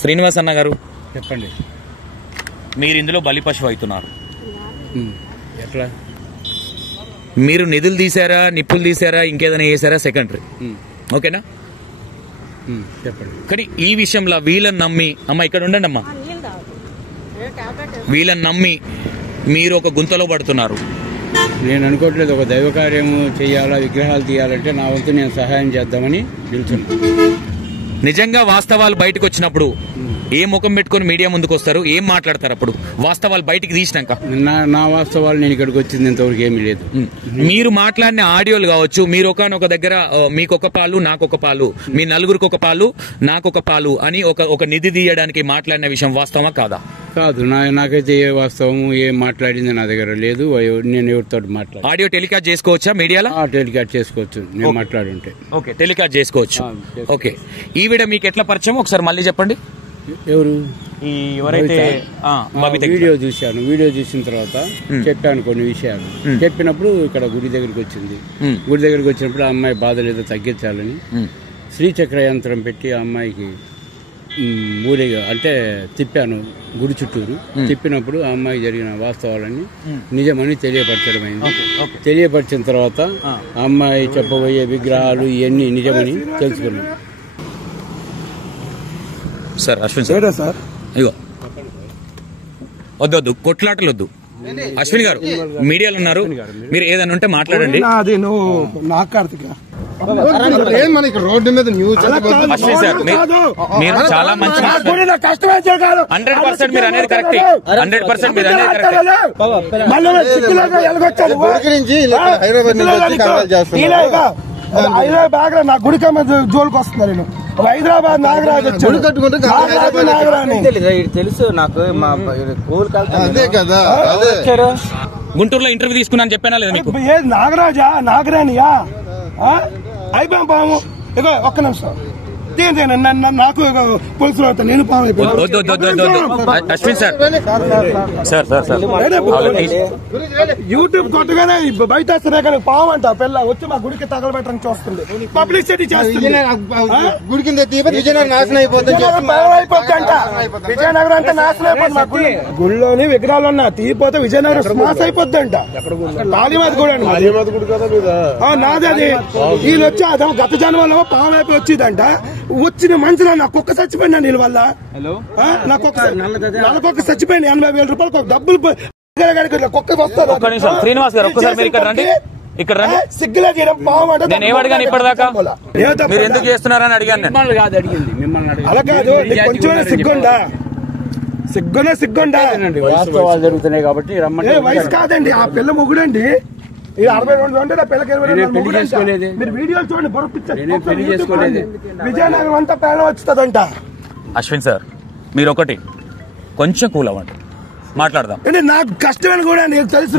శ్రీనివాస్ అన్న గారు చెప్పండి. మీరు ఇందులో బలి పశువు అవుతున్నారు. ఎట్లా? మీరు నిధులు తీసారా, నిప్పులు తీసారా, ఇంకేదైనా చేశారా సెకండరీ, ఓకేనా? చెప్పండి. కానీ ఈ విషయంలో వీళ్ళని నమ్మి, అమ్మ ఇక్కడ ఉండండి అమ్మా, వీళ్ళని నమ్మి మీరు ఒక గుంతలో పడుతున్నారు. నేను అనుకోవట్లేదు ఒక దైవ కార్యము చేయాలా, విగ్రహాలు తీయాలంటే నా వంతు నేను సహాయం చేద్దామని నిల్చున్నాను. నిజంగా వాస్తవాలు బయటకు వచ్చినప్పుడు ఏ ముఖం పెట్టుకుని మీడియా ముందుకు వస్తారు, ఏం మాట్లాడతారు? అప్పుడు వాస్తవాలు బయటికి తీసినాక నా వాస్తవాలు నేను ఇక్కడికి వచ్చింది ఇంతవరకు ఏమీ లేదు. మీరు మాట్లాడిన ఆడియోలు కావచ్చు, మీరు ఒకనొక దగ్గర మీకొక పాలు నాకొక పాలు, మీ నలుగురికి ఒక పాలు నాకొక పాలు అని ఒక నిధి తీయడానికి మాట్లాడిన విషయం వాస్తవమా కాదా? కాదు, నాకైతే ఏ వాస్తవము ఏం మాట్లాడింది నా దగ్గర లేదు. నేను ఎవరితో మాట్లాడు ఆడియో టెలికాస్ట్ చేసుకోవచ్చా మీడియాలో? టెలికాస్ట్ చేసుకోవచ్చు నేను మాట్లాడుంటే. ఓకే, టెలికాస్ట్ చేసుకోవచ్చు. ఓకే, ఈవిడ మీకు ఎట్లా పరిచయం ఒకసారి మళ్ళీ చెప్పండి. ఎవరు? ఎవరైతే వీడియో చూశాను. వీడియో చూసిన తర్వాత చెప్పాను కొన్ని విషయాలు. చెప్పినప్పుడు ఇక్కడ గుడి దగ్గరికి వచ్చింది. గుడి దగ్గరికి వచ్చినప్పుడు ఆ అమ్మాయి బాధ లేదో తగ్గించాలని శ్రీచక్ర యంత్రం పెట్టి ఆ అమ్మాయికి ఊరేగా అంటే తిప్పాను గుడి చుట్టూరు. తిప్పినప్పుడు ఆ అమ్మాయికి జరిగిన వాస్తవాలన్నీ నిజమని తెలియపరచడమైంది. తెలియపరిచిన తర్వాత ఆ అమ్మాయి చెప్పబోయే విగ్రహాలు ఇవన్నీ నిజమని తెలుసుకున్నాను. సార్ అశ్విన్ సార్, ఇగో వద్దు కొట్లాటలు వద్దు. అశ్విన్ గారు మీడియాలో ఉన్నారు, మీరు ఏదైనా ఉంటే మాట్లాడండి. రోడ్డు మీద న్యూస్ అశ్విన్ సార్ మీరు చాలా మంచి 100% మీరు అనేది కరెక్ట్. 100% మీరు అనేది హైదరాబాద్ నా గుడిక జోలికి వస్తున్నా. నేను హైదరాబాద్ నాగరాజు తెలుసు నాకు. అదే కదా, గుంటూరులో ఇంటర్వ్యూ తీసుకున్నాను చెప్పానా లేదా మీకు? నాగరాజా నాగరానియా అయిపోయాం పాము. ఇగో ఒక్క నిమిషం, నాకు పోలీసులు అవుతా, నేను పాము అయిపోయాను. అశ్విన్ సార్ యూట్యూబ్ కొట్టగానే బయట వస్తున్నాయి కానీ పాము అంట పిల్ల వచ్చి మా గుడికి తగలబెట్టడానికి చూస్తుంది, పబ్లిసిటీ చేస్తుంది. గుడి కింద విజయనగరం నాశనం అయిపోతుంది అంట. విజయనగరం అంతా నాశనం అయిపోతుంది. మా గుడిలోని విగ్రహాలు ఉన్నా తీయపోతే విజయనగరం స్మాస్ అయిపోద్ది అంట. కాళీమాత గుడి అండి నాది. అది వీళ్ళు వచ్చి అదే గత జన్మలో పాము అయిపోయి వచ్చిందంట. వచ్చిన మనుషులు నా కుక్క చచ్చిపోయినా నీళ్ళ వల్ల. నా కుక్క చచ్చిపోయింది. 80,000 రూపాయలు ఒక డబ్బులు కుక్క వస్తారు. శ్రీనివాస్ గారు ఒక్కసారి మీరు ఇక్కడ రండి. ఇక్కడ రండి. సిగ్గులే పాము అంటే నేను ఏమడిగాను ఇప్పటిదాకా? మీరు ఎందుకు చేస్తున్నారని అడిగాను. అలా కాదు, కొంచెం సిగ్గుండా వాస్తవాలు జరుగుతున్నాయి కాబట్టి రమ్మంటే. వయసు కాదండి, ఆ పిల్ల మొగుడండి. 62 ఉంటే పిల్లకి 22. మీరు వీడియోలు చూడండి, బొరపించండి. విజయనగరం అంతా పేడ వచ్చుతుందంట. అశ్విన్ సార్ మీరు ఒకటి కొంచెం కూల్ అవ్వండి, మాట్లాడదాం. నాకు కష్టమని కూడా నీకు తెలుసు.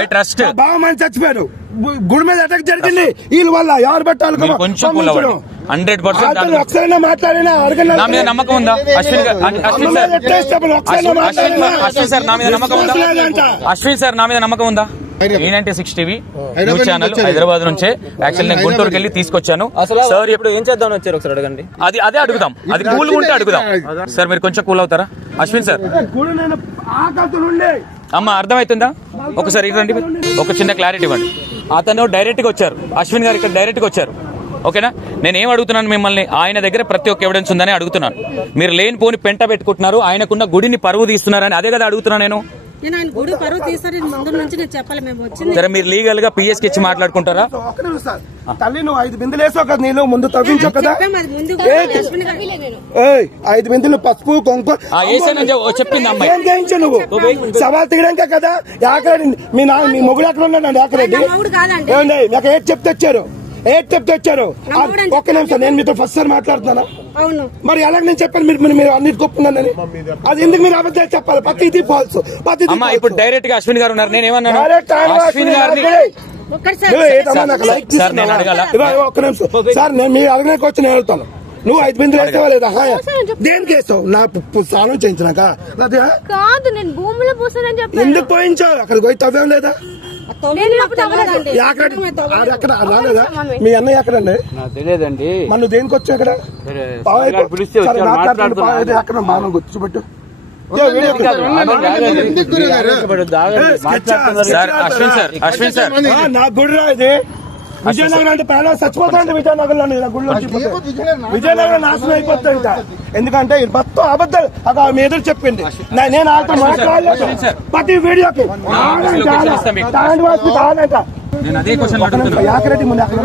I trust. బాగా మంది చచ్చిపోయారు, గుడి మీద అటాక్ జరిగింది వీళ్ళ వల్ల. ఎవరు పెట్టాలి? కొంచెం కూల్ అవ్వండి. 100% ఒకసారి మాట్లాడినా అడగండి. నా మీద నమ్మకం ఉందా అశ్విన్ గారు? అశ్విన్ సార్ నా మీద నమ్మకం ఉందా? అశ్విన్ సార్ నా మీద నమ్మకం ఉందా? E96 TV news channel Hyderabad నుంచే యాక్చువల్ నేను గుంటూరుకి వెళ్ళి తీసుకొచ్చాను. సార్ ఇప్పుడు ఏం చేద్దామని వచ్చారు ఒకసారి అడగండి. అదే అడుగుదాం, అది కూల్ ఉంటే అడుగుదాం. సార్ మీరు కొంచెం కూల్ అవుతారా? అశ్విన్ సార్ అమ్మ అర్థమవుతుందా? ఒకసారి ఇవ్వండి, ఒక చిన్న క్లారిటీ ఇవ్వండి. అతను డైరెక్ట్ గా వచ్చారు, అశ్విన్ గారు ఇక్కడ డైరెక్ట్ గా వచ్చారు, ఓకేనా? నేనేం అడుగుతున్నాను మిమ్మల్ని, ఆయన దగ్గర ప్రతి ఒక్క ఎవిడెన్స్ ఉందని అడుగుతున్నాను. మీరు లేని పోని పెంట పెట్టుకుంటున్నారు, ఆయనకున్న గుడిని పరువు తీస్తున్నారని అదే కదా అడుగుతున్నాను నేను. సరే మీరు లీగల్ గా పిఎస్కి ఇచ్చి మాట్లాడుకుంటారా? తల్లి నువ్వు 5 బిందెలు వేసావు కదా, నీళ్ళు ముందు తవ్వించావు కదా. 5 బిందెలు పసుపు కుంకుమ చెప్పింది అమ్మాయి. ఏం చేయించు నువ్వు? సవాల్ తీయడానికే కదా. మీ మొగుడు ఎక్కడ ఉన్నాడు? యాకరెడ్డి నాకు ఏది చెప్తే వచ్చారు, ఒక్క నిమిషం, నేను మీతో ఫస్ట్ సార్ మాట్లాడుతున్నానా? మరి ఎలా నేను చెప్పాను మీరు అన్నిటి గొప్పందని? అది ఎందుకు మీరు అబద్ధాలు చెప్పాలి? ప్రతిదీ ఫాల్స్. ఇప్పుడు డైరెక్ట్ గా అశ్విన్ గారు ఉన్నారు, నేనేమన్నా అశ్విన్ గారిని ఒక్క నిమిషం సార్, నేను మీరు అడగడానికి వచ్చి నేను వెళ్తాను. నువ్వు 5 బిందులు వేస్తావా లేదా? దేనికి వేస్తావు? నా స్నానం చేయించినాక కాదు, నేను భూమిలో పోసానని చెప్పాను. ఎందుకు పోయించావు? అక్కడికి పోయి తవ్వేం లేదా? ఎక్కడ రాలేదా మీ అన్నయ్య ఎక్కడండి నాకు తెలియదండి మన దేనికి వచ్చా ఇక్కడ ఎక్కడ మనం కూర్చోబెట్టు నాకు గుడి రా ఇది విజయనగరం అంటే ప్రాణాలు చచ్చిపోతాయంటే విజయనగరంలో గుడిలో విజయనగరం నాశనం అయిపోతాయంట ఎందుకంటే మొత్తం అబద్ధాలు అక్కడ మీ ఎదురు చెప్పింది నేను ఆతో మాట్లాడలేదు ప్రతి వీడియోకి యాకరెడ్డి ముందు అక్కడ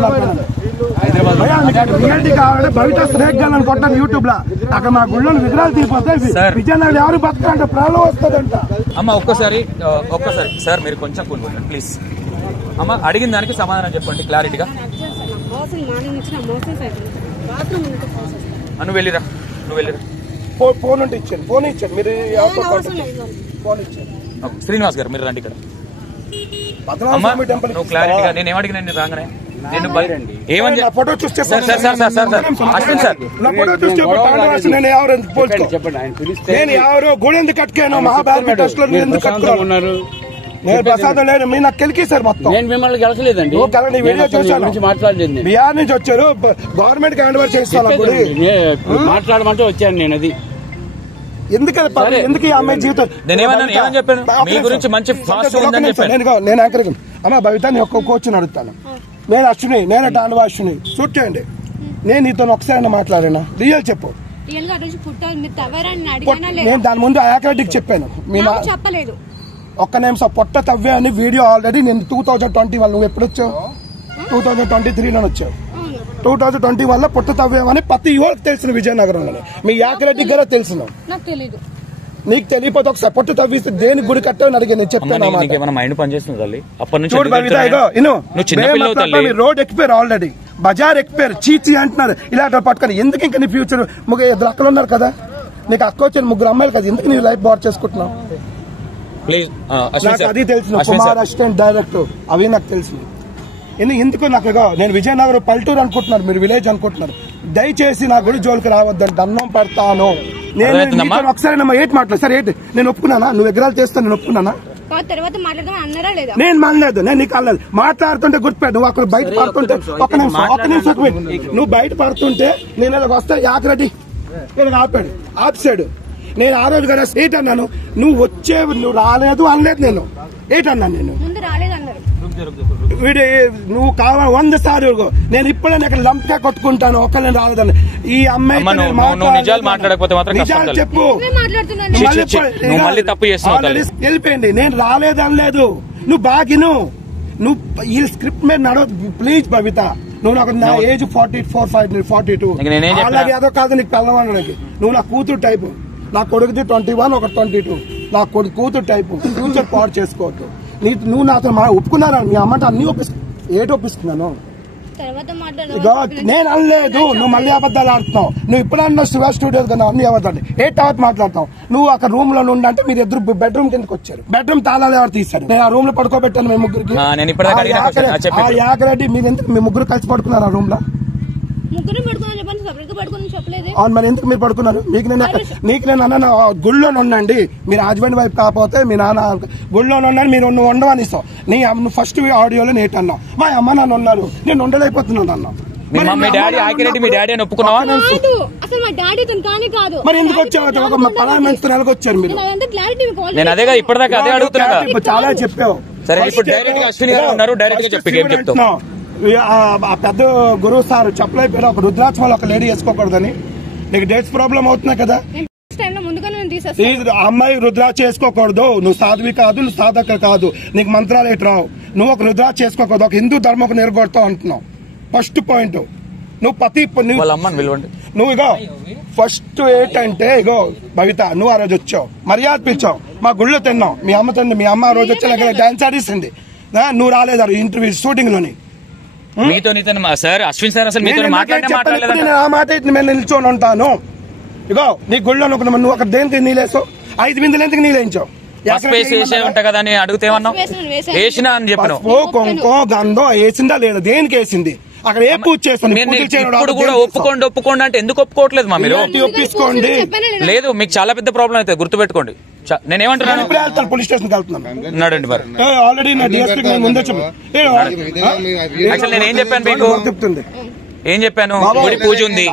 రియాలిటీ కావాలంటే బయట స్నేక్ గన్ కొట్టాను యూట్యూబ్ లో అక్కడ మా గుళ్ళో విగ్రహాలు తీరిపోతాయి విజయనగరం ఎవరు బతకాలంటే ప్రాణం వస్తుందంట. అమ్మ ఒక్కసారి సార్ మీరు కొంచెం కూర్చోండి ప్లీజ్. అమ్మ అడిగిన దానికి సమాధానం చెప్పండి క్లారిటీగా. నువ్వు వెళ్ళిరా ఫోన్ ఉంటే ఇచ్చాను ఫోన్ ఇచ్చాను మీరు ఫోన్ ఇచ్చాను. శ్రీనివాస్ గారు మీరు రండి ఇక్కడ. నువ్వు క్లారిటీగా నేను ఏమడిగినా నేను రాగానే నేను ఏమని ఫోటో చూస్తే అశ్విన్ సార్ నేను ఎవరు గుడి ఎందుకు కట్టుకాను మహాభారత ట్రస్ట్ లో ఎందుకు కట్టుకున్నారు నేను ప్రసాదం లేదు మీరు నాకు కెలికి సార్ మొత్తం నేను మిమ్మల్ని గెలచలేదండి వీడియో చూసాను మాట్లాడలేదు బిహార్ నుంచి వచ్చారు గవర్నమెంట్ కి హ్యాండ్ ఓవర్ చేస్తాను మాట్లాడమంటే వచ్చాను నేను అది ఎందుకు ఈ అమ్మాయి జీవితం ఏమని చెప్పాను మీ గురించి మంచి నేను యాంకరింగ్ అమ్మ భవిత నీ ఒక్క కోచ్ అడుగుతాను నేను అశ్విని నేను టాండవ అశ్విని షూట్ చేయండి నేను నీతో ఒకసారి మాట్లాడాను రియల్ చెప్పు నేను దాని ముందు యాకరెడ్డికి చెప్పాను చెప్పలేదు ఒక్క నిమిషం పొట్ట తవ్వే అని వీడియో ఆల్రెడీ నేను 2021 నువ్వు ఎప్పుడు వచ్చావు 2023లో వచ్చావు 2021 లో పొట్ట తవ్వేమని ప్రతి యువకు తెలిసిన విజయనగరంలో మీ యాకరెడ్డికి కూడా తెలిసిన నీకు తెలియపోతే ఒకసారి పొట్టు తవ్విస్తే దేని గుడి కట్టాలని అడిగాను నేను చెప్పాను రోడ్ ఎక్కిపోయారు ఆల్రెడీ బజార్ ఎక్కిపోయారు చీచి అంటున్నారు ఇలాంటి పట్టుకొని ఎందుకు ఇంకా నీ ఫ్యూచర్ ఇద్దరు అక్కలు ఉన్నారు కదా నీకు అక్క వచ్చిన ముగ్గురు అమ్మాయిలు కదా ఎందుకు నీ లైఫ్ బార్ చేసుకుంటున్నావు నాకు అది తెలుసు కుమార్ అసిస్టెంట్ డైరెక్టర్ అవి నాకు తెలుసు ఎందుకు నాకు నేను విజయనగరం పల్లెటూరు అనుకుంటున్నారు మీరు విలేజ్ అనుకుంటున్నారు దయచేసి నా గుడి జోలికి రావద్దని దండం పెడతాను నేను ఒకసారి ఏంటి మాట్లాడు సార్ ఏంటి నేను ఒప్పుకున్నానా నువ్వు విగ్రహాలు చేస్తాను నేను ఒప్పుకున్నానా నేను మానలేదు నేను నీకు అనలేదు మాట్లాడుతుంటే గుర్తుపెట్టు నువ్వు అక్కడ బయట పడుతుంటే ఒక్క నిమిషం నువ్వు బయట పడుతుంటే నేను ఇలా వస్తే యాకరెడ్డి నేను ఆపాడు నేను ఆ రోజు కదా ఏంటన్నాను నువ్వు నువ్వు రాలేదు అనలేదు నేను ఏంటన్నాను నేను వీడు నువ్వు కావాలి 100 సార్లు నేను ఇప్పుడే అక్కడ లంపగా కొట్టుకుంటాను ఒక్కరిని రాలేదని ఈ అమ్మాయి నిజాలు చెప్పు వెళ్ళిపోయింది నేను రాలేదు అనలేదు నువ్వు బాగిను నువ్వు ఈ స్క్రిప్ట్ మీద నడవ ప్లీజ్ బబిత నువ్వు నాకు నా ఏజ్ 42 అలాగే అదో కాదు నీకు పిల్లవాడికి నువ్వు నా కూతురు టైపు నా కొడుకుది 21 ఒక 22 నా కూతురు టైపు ఫ్యూచర్ పాడు చేసుకోవద్దు నువ్వు నాతో ఒప్పుకున్నారా నీ అమ్మంటే అన్ని ఒప్పిస్తున్నాను నేను అనలేదు నువ్వు మళ్ళీ అబద్ధాలు ఆడుతున్నావు నువ్వు ఇప్పుడు అన్నావు శివ స్టూడియో కదా అన్ని అబద్ధాలు తర్వాత మాట్లాడతావు నువ్వు అక్కడ రూమ్ లో ఉండంటే మీరు ఇద్దరు బెడ్రూమ్ కిందకి వచ్చారు బెడ్రూమ్ తాళాలు ఎవరు తీశారు నేను ఆ రూమ్ లో పడుకోబెట్టాను మేము ముగ్గురికి యాకరెడ్డి మీరు ఎందుకు మీ ముగ్గురు కలిసి పడుకున్నారు ఆ రూమ్ లో అవును మరి ఎందుకు మీరు పడుకున్నారు నీకు నేను అన్న గుళ్ళో ఉండండి మీరు హస్బెండ్ వైఫ్ కాకపోతే మీ నాన్న గుళ్ళో ఉండండి మీరు నువ్వు ఉండవని ఇస్తావు నువ్వు ఫస్ట్ ఆడియోలో నేట్ అన్నావు మా అమ్మ నాన్న ఉన్నారు నేను ఉండలేకపోతున్నాను అన్నా మరి ఎందుకు వచ్చావు పలానా మంచి నెలకు వచ్చారు మీరు చాలా చెప్పావు ఆ పెద్ద గురువు సార్ చెప్పలేకపోయారు ఒక రుద్రాక్ష వాళ్ళు ఒక లేడీ వేసుకోకూడదని నీకు డేట్స్ ప్రాబ్లం అవుతున్నాయి కదా అమ్మాయి రుద్రాక్ష చేసుకోకూడదు నువ్వు సాధ్వి కాదు నువ్వు సాధక కాదు నీకు మంత్రాలు ఎటు రావు నువ్వు ఒక రుద్రాక్ష చేసుకోకూడదు ఒక హిందూ ధర్మకు నిలబడతావు అంటున్నావు ఫస్ట్ పాయింట్ నువ్వు ఇగో ఫస్ట్ ఏంటంటే ఇగో భవిత నువ్వు ఆ రోజు వచ్చావు మర్యాద పిలిచావు మా గుళ్ళో తిన్నావు మీ అమ్మ తింది మీ అమ్మ ఆ రోజు వచ్చి డాన్స్ ఆడిస్తుంది నువ్వు రాలేదు ఇంటర్వ్యూ షూటింగ్ లోని నిల్చొని ఉంటాను ఇగో నీ గుళ్ళో నువ్వు ఒక దేనికి నీళ్ళేసావు 5 బిందెలు ఎందుకు నీళ్ళేయించావు కుంకో గంధం వేసిందా లేదా దేనికి వేసింది అక్కడ ఏ పూజ చేస్తాను ఇప్పుడు కూడా ఒప్పుకోండి అంటే ఎందుకు ఒప్పుకోవట్లేదు మా మీరు? ఒప్పించుకోండి. లేదు, మీకు చాలా పెద్ద ప్రాబ్లం అవుతుంది, గుర్తుపెట్టుకోండి. నేనేమంటున్నాను, పోలీస్ స్టేషన్ వెళ్తున్నాను నడండి మరి. ఆల్రెడీ నా డిఎస్పీ ముందే యాక్చువల్ నేను ఏం చెప్పాను మీకు? చెప్తుంది ఏం చెప్పాను? గుడి పూజ ఉంది.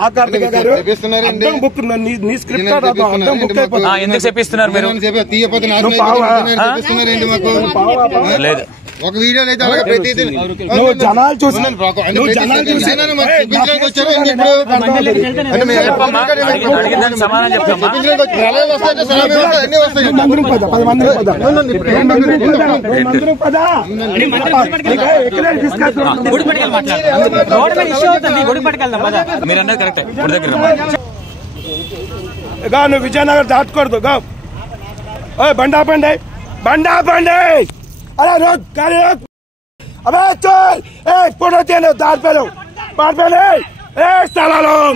ఎందుకు చెప్పిస్తున్నారు మీరు? లేదు, ఒక వీడియో అయితే అలాగే ప్రతి జనాలు చూసి అడిగిందని సమాధానం చెప్తామా? మీరు అన్నది కరెక్టే. గుడి దగ్గర నువ్వు విజయనగర్ దాటకూడదు. బండి ఆపండి, బండి ఆపండి. अरे रोक गाड़ी रोक, अबे चल, फोटो दार पे लो, साला लोग।